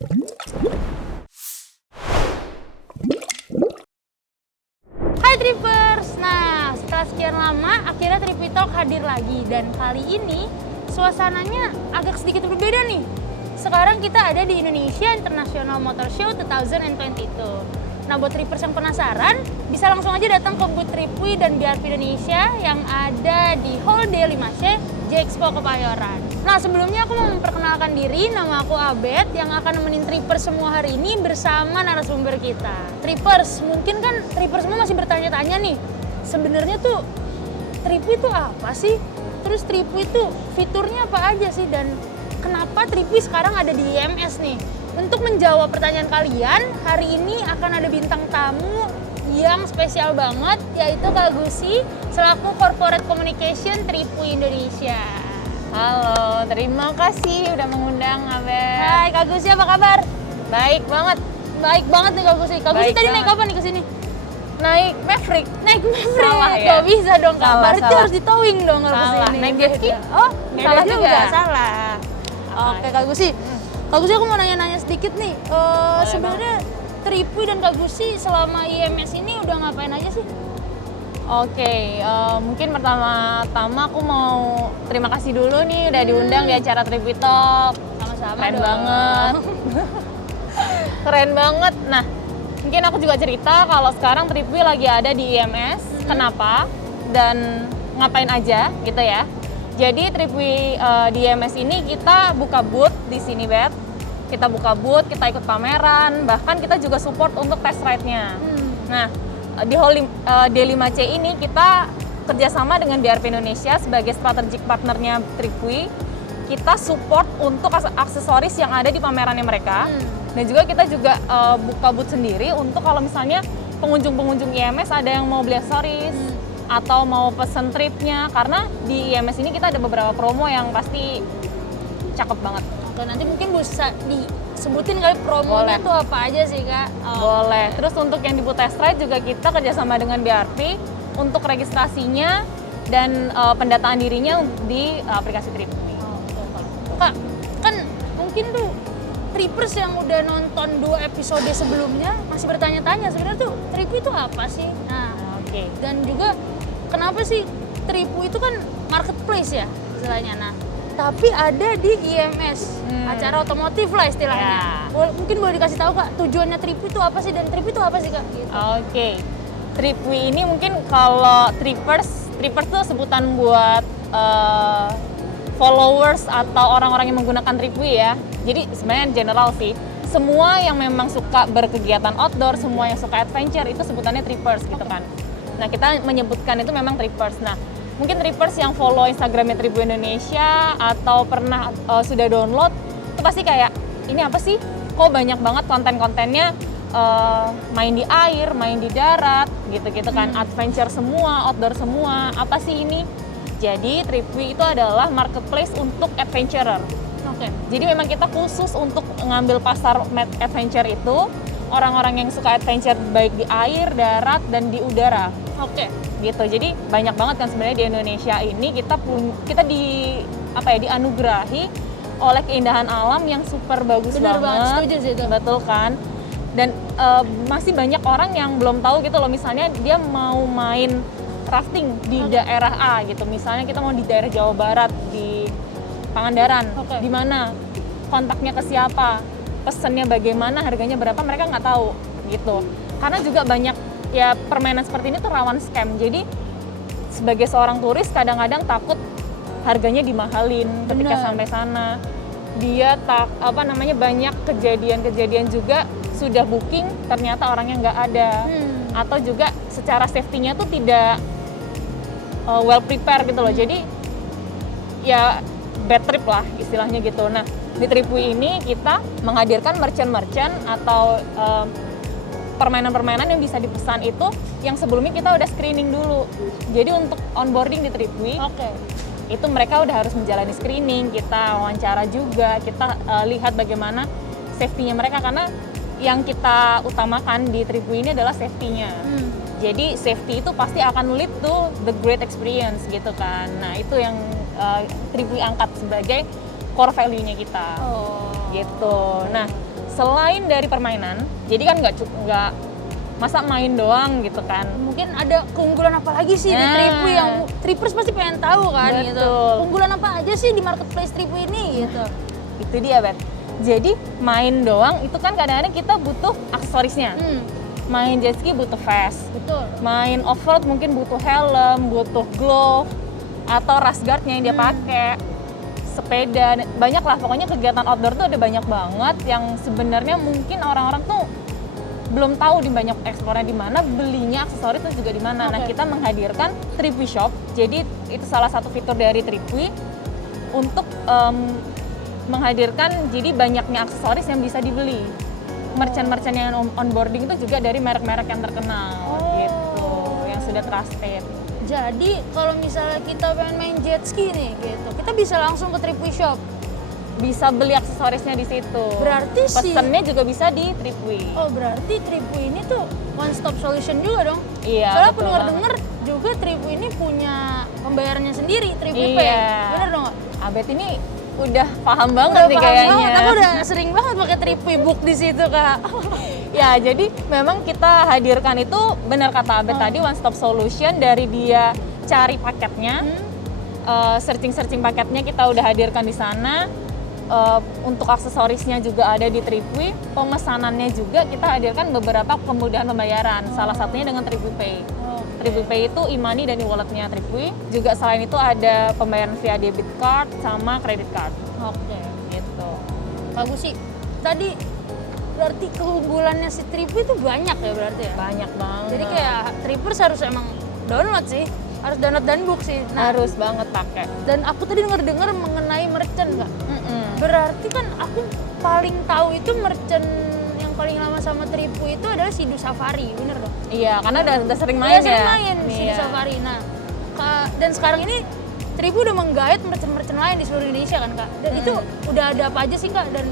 Hai Trippers! Nah, setelah sekian lama, akhirnya Trippi Talk hadir lagi. Dan kali ini, suasananya agak sedikit berbeda nih. Sekarang kita ada di Indonesia International Motor Show 2022. Nah, buat Trippers yang penasaran, bisa langsung aja datang ke booth Trippi dan BRP Indonesia yang ada di Hall D5C J-Expo Kepayoran. Nah, sebelumnya aku mau memperkenalkan diri, nama aku Abed yang akan nemenin Trippers semua hari ini bersama narasumber kita. Trippers, mungkin kan Trippers semua masih bertanya-tanya nih, sebenarnya tuh Trippi itu apa sih? Terus Trippi itu fiturnya apa aja sih? Dan kenapa Trippi sekarang ada di IMS nih? Untuk menjawab pertanyaan kalian, hari ini akan ada bintang tamu yang spesial banget, yaitu Kak Gusi, selaku Corporate Communication Trippi Indonesia. Halo, terima kasih udah mengundang Abed. Hai Kak Gusi, apa kabar? Baik banget. Baik banget nih Kak Gusi. Kak Gusi Baik tadi banget. naik apa nih ke sini? Naik Maverick. Naik Maverick. Salah ya? Gak bisa dong Kak. Salah, Berarti salah. harus ditowing dong kalau ke Salah. sini. Naik jet ski? Oh, Beda salah juga. juga. Salah. Oke Kak Gusi. Kak Gusi aku mau nanya-nanya sedikit nih. Sebenarnya Trippi dan Kak Gusi selama IMS ini udah ngapain aja sih? Oke, mungkin pertama-tama aku mau terima kasih dulu nih udah diundang di acara Trippi Talk. Sama-sama Keren dong. banget. Keren banget. Nah, mungkin aku juga cerita kalau sekarang Trippi lagi ada di IMS. Kenapa? Dan ngapain aja gitu ya. Jadi Trippi di IMS ini kita buka booth di sini, Bet. Kita buka booth, kita ikut pameran, bahkan kita juga support untuk test ride-nya. Nah, di Hall D5C ini kita kerjasama dengan BRP Indonesia sebagai strategic partnernya Trippi. Kita support untuk aksesoris yang ada di pamerannya mereka. Dan juga kita juga buka booth sendiri untuk kalau misalnya pengunjung-pengunjung IMS ada yang mau beli aksesoris atau mau pesen tripnya, karena di IMS ini kita ada beberapa promo yang pasti cakep banget. Oke, nanti mungkin bisa disebutin kali promonya Boleh. tuh apa aja sih Kak? Boleh. Terus untuk yang di booth test ride juga kita kerjasama dengan BRP untuk registrasinya dan pendataan dirinya di aplikasi Trippi. Kak, kan mungkin tuh Trippers yang udah nonton 2 episode sebelumnya masih bertanya-tanya sebenarnya tuh Trippi itu apa sih? Nah, Oke. dan juga kenapa sih Trippi itu kan marketplace ya istilahnya. Nah, tapi ada di IMS, acara otomotif lah istilahnya. Ya. Mungkin boleh dikasih tahu Kak, tujuannya Trippi itu apa sih dan Trippi itu apa sih Kak? Gitu. Oke. Trippi ini mungkin kalau Trippers tuh sebutan buat followers atau orang-orang yang menggunakan Trippi ya. Jadi sebenarnya general sih. Semua yang memang suka berkegiatan outdoor, semua yang suka adventure itu sebutannya Trippers gitu kan. Nah, kita menyebutkan itu memang Trippers. Nah, mungkin Trippers yang follow Instagramnya Trippi Indonesia atau pernah sudah download, itu pasti kayak, ini apa sih? Kok banyak banget konten-kontennya main di air, main di darat, gitu-gitu kan. Adventure semua, outdoor semua, apa sih ini? Jadi Trippi itu adalah marketplace untuk adventurer. Oke. Jadi memang kita khusus untuk ngambil pasar adventure itu, orang-orang yang suka adventure baik di air, darat, dan di udara. Oke. Gitu. Jadi banyak banget kan sebenarnya di Indonesia ini kita dianugerahi oleh keindahan alam yang super bagus Bener banget, banget. setuju sih itu. Betul kan? Dan masih banyak orang yang belum tahu gitu loh, misalnya dia mau main rafting di daerah A gitu. Misalnya kita mau di daerah Jawa Barat, di Pangandaran. Oke. Di mana? Kontaknya ke siapa? Pesennya bagaimana? Harganya berapa? Mereka nggak tahu gitu. Karena juga banyak ya permainan seperti ini tuh rawan scam. Jadi sebagai seorang turis kadang-kadang takut harganya dimahalin ketika Bener. sampai sana. Dia banyak kejadian-kejadian juga sudah booking ternyata orangnya nggak ada. Atau juga secara safety-nya tuh tidak well prepare gitu loh. Jadi ya bad trip lah istilahnya gitu. Nah, di Trippi ini kita menghadirkan merchant-merchant atau permainan-permainan yang bisa dipesan itu yang sebelumnya kita udah screening dulu. Jadi untuk onboarding di Trippi, itu mereka udah harus menjalani screening, kita wawancara juga, kita lihat bagaimana safety-nya mereka, karena yang kita utamakan di Trippi ini adalah safety-nya. Jadi safety itu pasti akan lead to the great experience gitu kan. Nah, itu yang Trippi angkat sebagai core value-nya kita. Gitu. Nah, selain dari permainan, jadi kan nggak masa main doang gitu kan. Mungkin ada keunggulan apa lagi sih di Nah. Tripwi yang trippers pasti pengen tahu kan gitu. Betul. Keunggulan apa aja sih di marketplace Tripwi ini gitu. Itu dia, Bet. Jadi main doang itu kan kadang-kadang kita butuh aksesorisnya. Main jet ski butuh vest, Betul. main off-road mungkin butuh helm, butuh glove, atau rash guard-nya yang dia pakai, sepeda, banyak lah. Pokoknya kegiatan outdoor tuh ada banyak banget yang sebenarnya mungkin orang-orang tuh belum tahu di banyak eksplornya di mana, belinya aksesoris itu juga di mana. Nah, Oke. kita menghadirkan Tripwi Shop. Jadi itu salah satu fitur dari Tripwi untuk menghadirkan jadi banyaknya aksesoris yang bisa dibeli. Merchant-merchant yang onboarding itu juga dari merek-merek yang terkenal gitu, yang sudah trusted. Jadi kalau misalnya kita pengen main jet ski nih gitu, kita bisa langsung ke Tripwi Shop. Bisa beli aksesorisnya di situ. Berarti sih- pesennya juga bisa di Tripwi. Oh berarti Tripwi ini tuh one stop solution juga dong? Iya, Soalnya aku betul denger juga Tripwi ini punya pembayarannya sendiri, Tripwi Pay. Iya. Bener dong nggak? Abet ini udah paham banget Udah nih paham kayaknya. banget, aku udah sering banget pakai Tripwi book di situ kak. Ya, jadi memang kita hadirkan itu benar kata Abet tadi, one stop solution. Dari dia cari paketnya, searching paketnya kita udah hadirkan di sana. Untuk aksesorisnya juga ada di Tripwi, pemesanannya juga kita hadirkan beberapa kemudahan pembayaran, salah satunya dengan Tripwi Pay. Tripwi Pay itu e-money dan e-walletnya Tripwi. Juga selain itu ada pembayaran via debit card sama credit card. Oke. Gitu. Bagus sih. Tadi berarti keunggulannya si Tripwi itu banyak ya berarti ya? Banyak banget. Jadi kayak trippers harus emang download sih, harus download dan book sih. Nah, harus banget pakai. dan aku tadi denger mengenai merchant nggak? Mm-mm. Berarti kan aku paling tahu itu merchant yang paling lama sama Tripwi itu adalah Sidu Safari, bener dong? Iya, karena udah sering main Udah sering ya. main Sidu Iya. Safari. Nah, dan sekarang ini Tripwi udah menggait merchant-merchant lain di seluruh Indonesia kan kak? Dan itu udah ada apa aja sih kak? Dan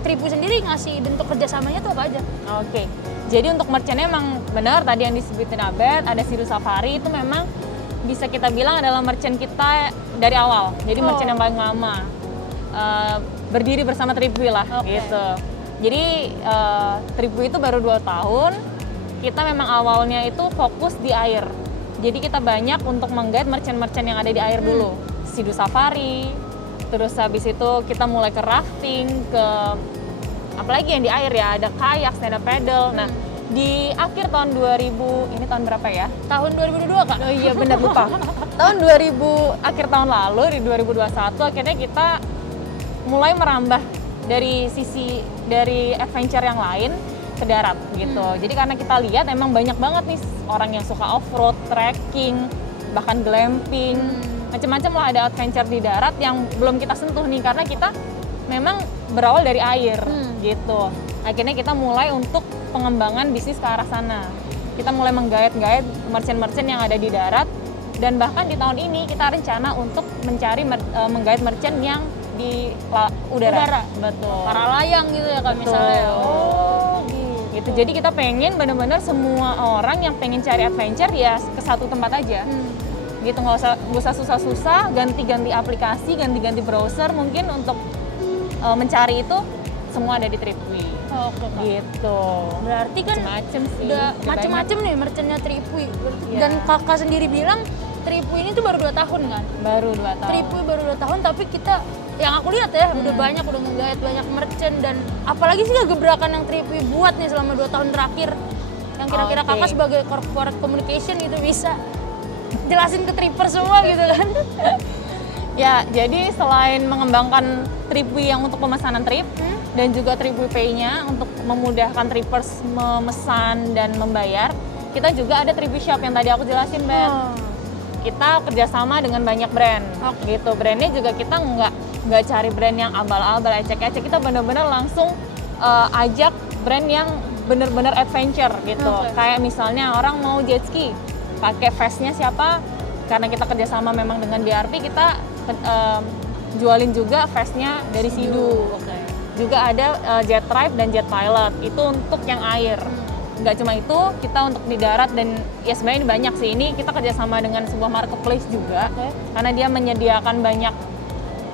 Tripwi sendiri ngasih bentuk kerjasamanya tuh apa aja? Oke, jadi untuk merchantnya emang benar tadi yang disebutin Abed, ada Sidu Safari itu memang bisa kita bilang adalah merchant kita dari awal. Jadi merchant yang paling lama, berdiri bersama Tripwi lah gitu. Jadi Tripwi itu baru 2 tahun, kita memang awalnya itu fokus di air. Jadi kita banyak untuk menggait merchant-merchant yang ada di air dulu. Sidu Safari, terus habis itu kita mulai ke rafting, ke apalagi yang di air ya, ada kayak, stand up paddle. Nah, di akhir tahun 2000, ini tahun berapa ya? Tahun 2022 kak? Oh iya benar, lupa. Tahun 2000, akhir tahun lalu di 2021 akhirnya kita mulai merambah dari sisi dari adventure yang lain ke darat gitu. Jadi karena kita lihat emang banyak banget nih orang yang suka off-road, trekking, bahkan glamping, macam-macam lah ada adventure di darat yang belum kita sentuh nih karena kita memang berawal dari air gitu. Akhirnya kita mulai untuk pengembangan bisnis ke arah sana. Kita mulai menggait-gait merchant-merchant yang ada di darat dan bahkan di tahun ini kita rencana untuk mencari menggait merchant yang di udara. Betul. Para layang gitu ya kak Betul. misalnya? Oh Gitu. Jadi kita pengen benar-benar semua orang yang pengen cari adventure ya ke satu tempat aja. Gitu, nggak usah susah-susah, ganti-ganti aplikasi, ganti-ganti browser mungkin untuk mencari itu semua ada di Tripwi. Oke kak. Gitu. Berarti kan Macem sih. udah Banyak. macem-macem nih merchantnya Tripwi. Iya. Dan kakak sendiri bilang Tripwi ini tuh baru 2 tahun kan? Baru 2 tahun. Tripwi baru 2 tahun tapi kita yang aku lihat ya udah banyak, udah menggait banyak merchant. Dan apalagi sih gebrakan yang Tripwi buat nih selama 2 tahun terakhir yang kira-kira Oke. kakak sebagai corporate communication gitu bisa jelasin ke trippers semua gitu kan? Ya, jadi selain mengembangkan Tripwi yang untuk pemesanan trip dan juga Tripwi Pay-nya untuk memudahkan trippers memesan dan membayar, kita juga ada Tripwi Shop yang tadi aku jelasin, Ben. Kita kerjasama dengan banyak brand, gitu. Brandnya juga kita nggak cari brand yang abal-abal, ecek-ecek. Kita benar-benar langsung ajak brand yang benar-benar adventure, gitu. Kayak misalnya orang mau jet ski, pakai vestnya siapa? Karena kita kerjasama memang dengan BRP, kita jualin juga vestnya dari Sidu. Juga ada Jet Tribe dan Jet Pilot, itu untuk yang air. Nggak cuma itu, kita untuk di darat dan ya sebenarnya ini banyak sih. Ini kita kerjasama dengan sebuah marketplace juga, karena dia menyediakan banyak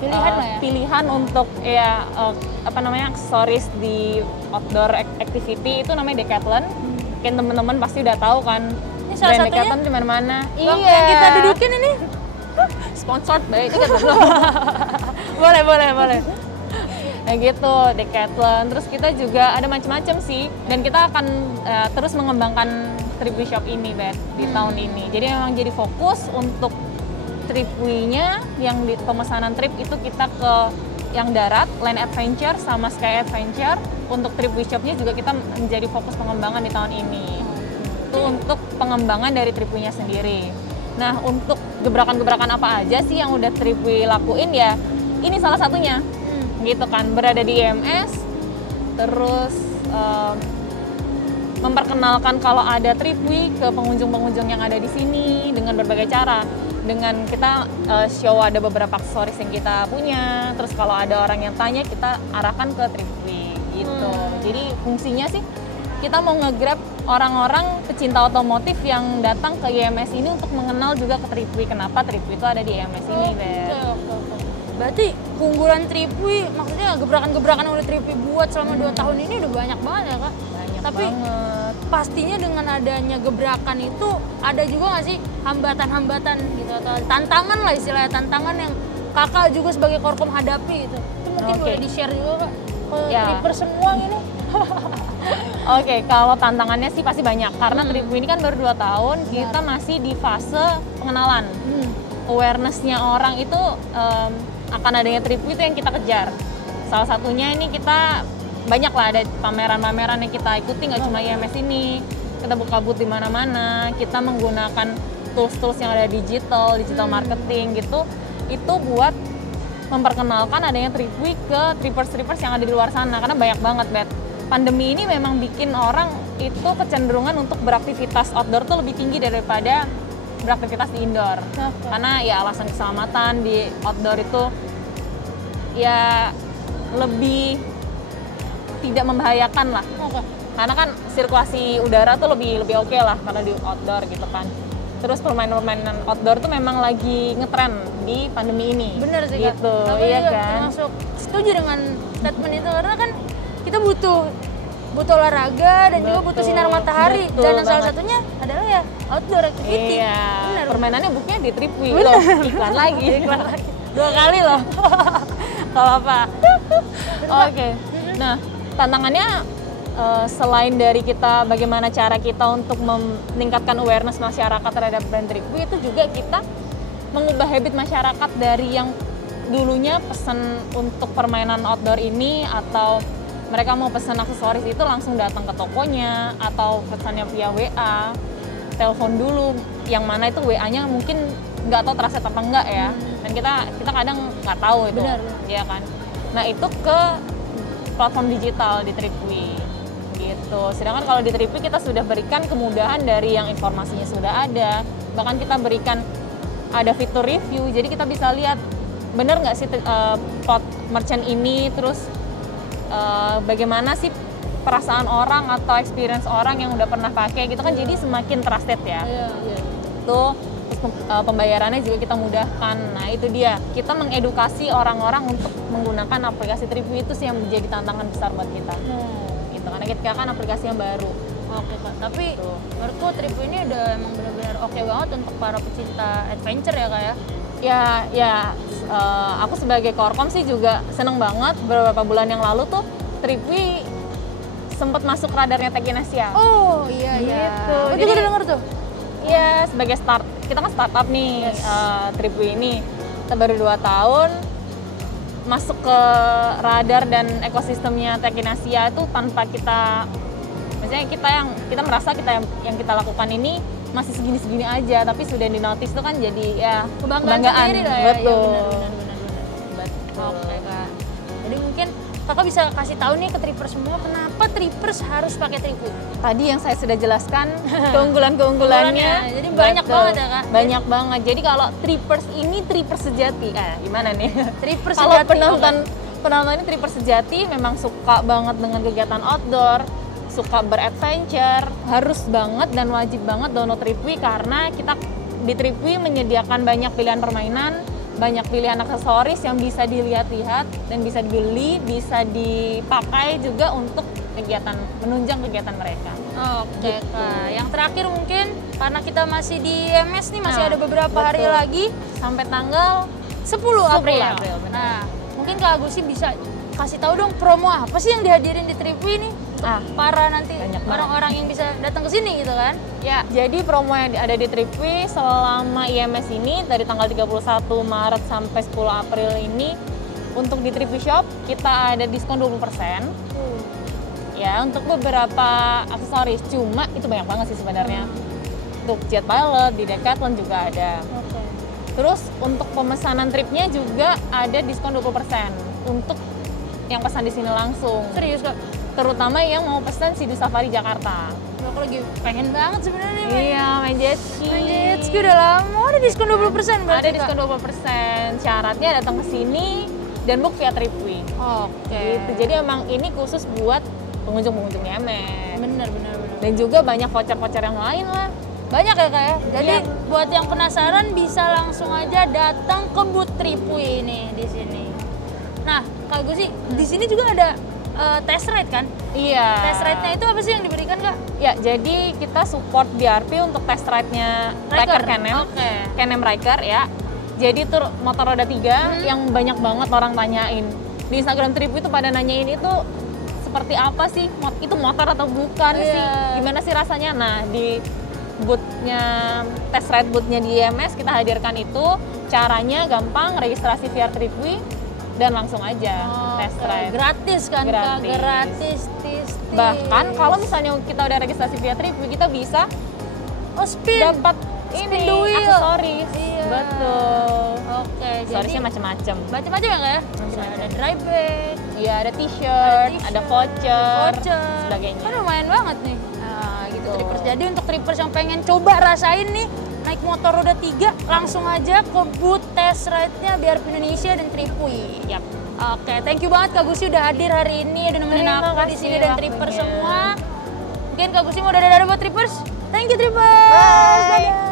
Pilihan lah ya. pilihan untuk aksesoris di outdoor activity itu namanya Decathlon. Mungkin teman-teman pasti udah tahu kan. Ini salah brand satunya Decathlon di mana-mana. Bang, yang kita dudukin ini. Sponsored by Decathlon. boleh. Nah gitu, Decathlon. Terus kita juga ada macam-macam sih. Dan kita akan terus mengembangkan Tripway Shop ini, Bet, di tahun ini. Jadi memang jadi fokus untuk Tripway-nya yang di pemesanan trip itu kita ke yang darat, Land Adventure sama Sky Adventure. Untuk Tripway Shop-nya juga kita menjadi fokus pengembangan di tahun ini. Itu untuk pengembangan dari Tripway-nya sendiri. Nah, untuk gebrakan-gebrakan apa aja sih yang udah Tripway lakuin ya? Ini salah satunya. Gitu kan, berada di IMS, terus memperkenalkan kalau ada Tripway ke pengunjung-pengunjung yang ada di sini dengan berbagai cara. Dengan kita show ada beberapa aksesoris yang kita punya, terus kalau ada orang yang tanya kita arahkan ke Tripway gitu. Jadi fungsinya sih kita mau nge-grab orang-orang pecinta otomotif yang datang ke IMS ini untuk mengenal juga ke Tripway. Kenapa Tripway itu ada di IMS ini, Beb. Berarti keunggulan Tripway, maksudnya gebrakan-gebrakan yang udah Tripway buat selama 2 tahun ini udah banyak banget ya, Kak? Tapi banget. pastinya dengan adanya gebrakan itu ada juga nggak sih hambatan-hambatan gitu atau tantangan lah, istilahnya tantangan yang Kakak juga sebagai korkom hadapi gitu. Itu mungkin boleh di-share juga, Kak, ke tripper semua gini. Oke, kalau tantangannya sih pasti banyak karena Tripway ini kan baru 2 tahun, kita masih di fase pengenalan. Awareness-nya orang itu akan adanya Tripway itu yang kita kejar. Salah satunya ini kita banyak lah, ada pameran-pameran yang kita ikuti, nggak cuma IMS ini. Kita buka booth di mana-mana, kita menggunakan tools-tools yang ada digital marketing gitu. Itu buat memperkenalkan adanya Tripway ke trippers-trippers yang ada di luar sana, karena banyak banget, Bet. Pandemi ini memang bikin orang itu kecenderungan untuk beraktivitas outdoor tuh lebih tinggi daripada beraktivitas di indoor. Karena ya alasan keselamatan di outdoor itu ya lebih tidak membahayakan lah. Karena kan sirkulasi udara tuh lebih oke lah karena di outdoor gitu kan. Terus permainan-permainan outdoor tuh memang lagi ngetren di pandemi ini. Bener sih, gitu. Kak. Aku Iya juga kan? termasuk setuju dengan statement itu, karena kan kita butuh olahraga dan juga butuh sinar matahari, betul dan salah banget. satunya adalah ya outdoor activity. Iya. Bener. Permainannya buktinya di Tripway loh. Iklan lagi. 2 kali loh. Kalau apa? Oke. Nah, tantangannya selain dari kita bagaimana cara kita untuk meningkatkan awareness masyarakat terhadap brand Tripway, itu juga kita mengubah habit masyarakat dari yang dulunya pesan untuk permainan outdoor ini atau mereka mau pesan aksesoris itu langsung datang ke tokonya atau pesannya via WA, telepon dulu, yang mana itu WA-nya mungkin nggak tahu terasa apa enggak ya, dan kita kadang nggak tahu itu, ya kan. Nah itu ke platform digital di Tripway gitu. Sedangkan kalau di Tripway kita sudah berikan kemudahan dari yang informasinya sudah ada, bahkan kita berikan ada fitur review, jadi kita bisa lihat bener nggak sih pot merchant ini, terus bagaimana sih perasaan orang atau experience orang yang udah pernah pakai gitu kan, jadi semakin trusted ya. Tuh pembayarannya juga kita mudahkan. Nah itu dia, kita mengedukasi orang-orang untuk menggunakan aplikasi Tripway itu sih yang menjadi tantangan besar buat kita. Gitu, karena kita kan aplikasi yang baru. Oke, Kak. Tapi menurutku Tripway ini udah emang benar-benar oke banget untuk para pecinta adventure ya, Kak ya. Aku sebagai korkom sih juga seneng banget. Beberapa bulan yang lalu tuh Tripway sempat masuk radarnya Techinasia. Oh iya gitu. Aku juga udah denger tuh. Iya, sebagai kita kan startup nih, Tripway ini kita baru 2 tahun masuk ke radar dan ekosistemnya Techinasia itu tanpa kita, maksudnya kita merasa yang kita lakukan ini masih segini-segini aja, tapi sudah di notice itu kan jadi ya kebanggaan sendiri lah ya. betul. Betul. Oke, Kak. Jadi mungkin Kakak bisa kasih tahu nih ke trippers semua kenapa trippers harus pakai Tripway. Tadi yang saya sudah jelaskan keunggulannya. Jadi banyak banget ya, Kak. Banyak banget. Jadi kalau trippers ini trippers sejati. Gimana nih? Trippers kalau sejati. penonton ini trippers sejati memang suka banget dengan kegiatan outdoor, suka beradventure, harus banget dan wajib banget download Tripway karena kita di Tripway menyediakan banyak pilihan permainan, banyak pilihan aksesoris yang bisa dilihat-lihat dan bisa dibeli, bisa dipakai juga untuk kegiatan, menunjang kegiatan mereka. Oke, Gitu. Kak. Yang terakhir mungkin karena kita masih di IMS nih, masih Nah, ada beberapa hari betul. lagi, Sampai tanggal 10 April. April, benar. Nah, mungkin Kak Agusi bisa kasih tahu dong promo apa sih yang dihadirin di Tripwi nih? Para nanti banyak banget. orang-orang yang bisa datang ke sini gitu kan? Ya, jadi promo yang ada di Tripwi selama IMS ini dari tanggal 31 Maret sampai 10 April ini untuk di Tripwi Shop kita ada diskon 20%. Ya, untuk beberapa aksesoris. Cuma itu banyak banget sih sebenarnya. Untuk Jet Pilot, di Decathlon juga ada. Oke. Terus untuk pemesanan tripnya juga ada diskon 20% untuk yang pesan di sini langsung. Serius Kak? Terutama yang mau pesan Sea Safari Jakarta. Aku lagi pengen banget sebenarnya. Iya, main jet ski. Main jet ski udah lama, ada diskon 20% berarti Ada Kak? diskon 20%. Syaratnya datang ke sini dan book via Tripwi. Oke. Gitu. Jadi emang ini khusus buat pengunjung-pengunjung Yemen. Bener. Dan juga banyak voucher-voucher yang lain lah. Banyak ya Kak ya? Jadi Iya. buat yang penasaran bisa langsung aja datang ke booth Tripwi ini di sini. Nah, Kak Gusi, di sini juga ada test ride kan? Iya. Test ride-nya itu apa sih yang diberikan Kak? Ya, jadi kita support BRP untuk test ride-nya Ryker Can-Am. Oke. Can-Am Ryker ya. Jadi itu motor roda 3 yang banyak banget orang tanyain. Di Instagram Tripwi itu pada nanyain itu seperti apa sih? Itu motor atau bukan Iya. sih? Gimana sih rasanya? Nah, di booth-nya, test ride booth-nya di IMS kita hadirkan itu. Caranya gampang, registrasi via Tripwi dan langsung aja test Oke, ride. gratis kan Kak? Gratis. Gratis. Bahkan kalau misalnya kita udah registrasi via Tripwi, kita bisa spin dapat Spin ini the wheel. aksesoris. Iya. Betul. Oke, jadi Aksesorisnya macam-macam. macam-macam ya Kak ya? Bisa ada dry bag, Iya, ada t-shirt, ada voucher, voucher. sebagainya. Kan lumayan banget nih. Nah, gitu Betul. trippers. Jadi untuk trippers yang pengen coba rasain nih naik motor roda 3, langsung aja ke booth test ride-nya BRP Indonesia dan Tripwi. Yap. Oke, thank you banget Kak Gusi udah hadir hari ini, udah nemenin Terima aku di kasih sini dan trippers waktunya. semua. Mungkin Kak Gusi mau dadah-dadah buat trippers. Thank you trippers. Bye. Dadah.